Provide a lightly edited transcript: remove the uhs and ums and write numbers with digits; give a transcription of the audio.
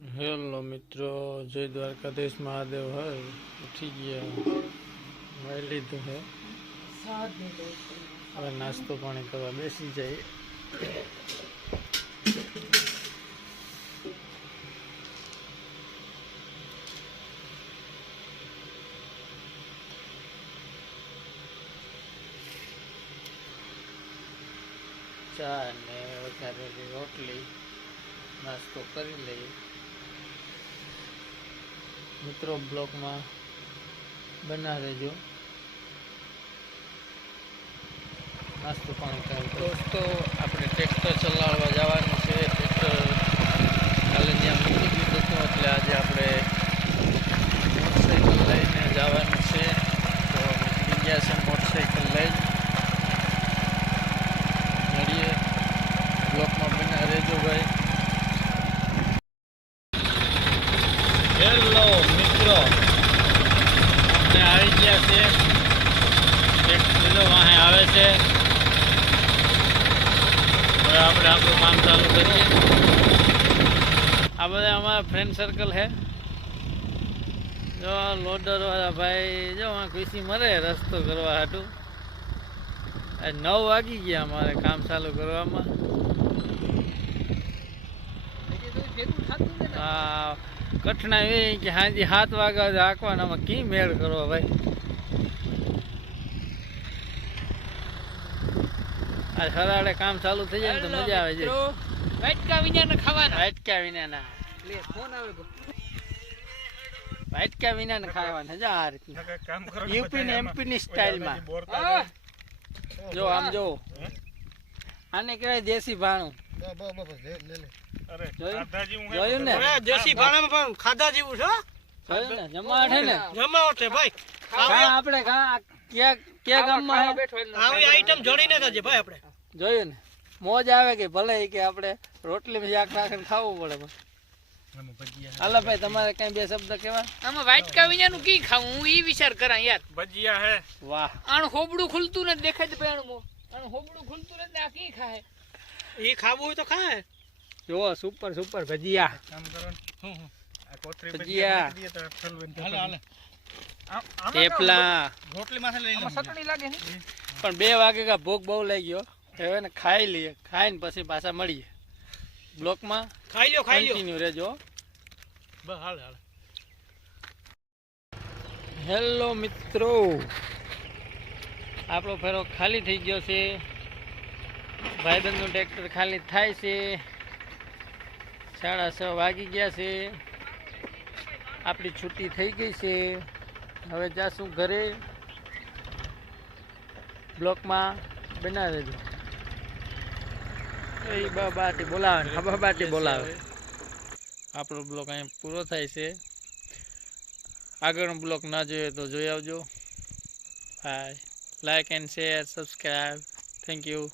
Hello મિત્રો, જય દ્વારકાધીશ મહાદેવ હર. ઉઠી ગયા, મેં લીધું હે. હવે નાસ્તો પાણી કરવા બેસી જાય. ચા ને વઘારેલી રોટલી નાસ્તો કરી લઈએ. મિત્રો બ્લોગમાં બના રહેજો. નાસ્તો પાણી કરે દોસ્તો, આપણે ટ્રેક્ટર ચલાવવા જવાનું છે. ટ્રેક્ટર કાલે ત્યાં મૂકી દીધું હતું, એટલે આજે આપણે મોટરસાઇકલ લઈને જવાનું છે. તો નીકળી ગયા છે મોટરસાઇકલ લઈ. મળીએ, બ્લોગમાં બના રહેજો ભાઈ. હેલો મિત્રો, આપણે આવી ગયા છે. ટ્રેક્ટર વાહે આવે છે. હવે આપણે આપણું કામ ચાલુ કરીએ. આ બધા અમારા ફ્રેન્ડ સર્કલ છે. જો લોડર વાળા ભાઈ જો ખુશી મરે રસ્તો કરવા હાટું. 9 વાગી ગયા અમારે કામ ચાલુ કરવામાં. હા, કઠણાઈ એ કે હાજી 7 વાગ્યા રાખવાનામાં કી મેળ કરો ભાઈ. આ સરાડે કામ ચાલુ થઈ જાય ને તો મજા આવે છે. વાટકા વિના ખાવાના, વાટકા વિના વાટકા વિના ખાવાના. જો આ રીતના યુપી ને એમપી ની સ્ટાઇલમાં. જો આમ જો, આને કહેવાય દેશી ભાણું. જોયું ને, દેશી ભાણામાં પણ ખાધા જેવું છે. જોયું ને, જમાવટ હે ને, જમાવટ છે ભાઈ. આપણે ક્યાં ગામમાં આવી આઈટમ જોડીને થશે ભાઈ. આપણે જોયું ને, મોજ આવે કે ભલે કે આપણે રોટલી શાક નાખીને ખાવું પડે. હાલો ભાઈ, તમારે કઈ બે શબ્દ કેવા? આમાં વાટકા વિનાનું કી ખાવું, હું ઈ વિચાર કરા યાર. ભજીયા હે. વાહ, આણ હોબડું ખુલતું નથી, દેખાય પેણમાં. આણ હોબડું ખુલતું નથી, આ કી ખાય? ઈ ખાવું હોય તો ખાય. જો સુપર સુપર ભજીયા. કામ કરો હું આ કોથરી ભજીયા, હાલે થેપલા. રોટલી માં લઈ લે. ચટણી લાગે ને. પણ 2 વાગે કા ભૂખ બહુ લાગી ગયો. હવે ને ખાઈ લઈએ, ખાઈને પછી પાછા મળીએ. બ્લોકમાં ખાઈ લ્યો કન્ટિન્યુ રહેજો. બસ હાલે. હેલો મિત્રો, આપણો ફેરો ખાલી થઈ ગયો છે. ભાઈબંધનું ટ્રેક્ટર ખાલી થાય છે. 6:30 વાગી ગયા છે. આપણી છૂટી થઈ ગઈ છે. હવે જાશું ઘરે. બ્લોકમાં બના દેજો. એ બાબાટી બોલાવે, બાબાટી બોલાવે. આપણો બ્લોક અહીંયા પૂરો થાય છે. આગળનો બ્લોક ના જોઈએ તો જોઈ આવજો. Bye. Like and share, subscribe. Thank you.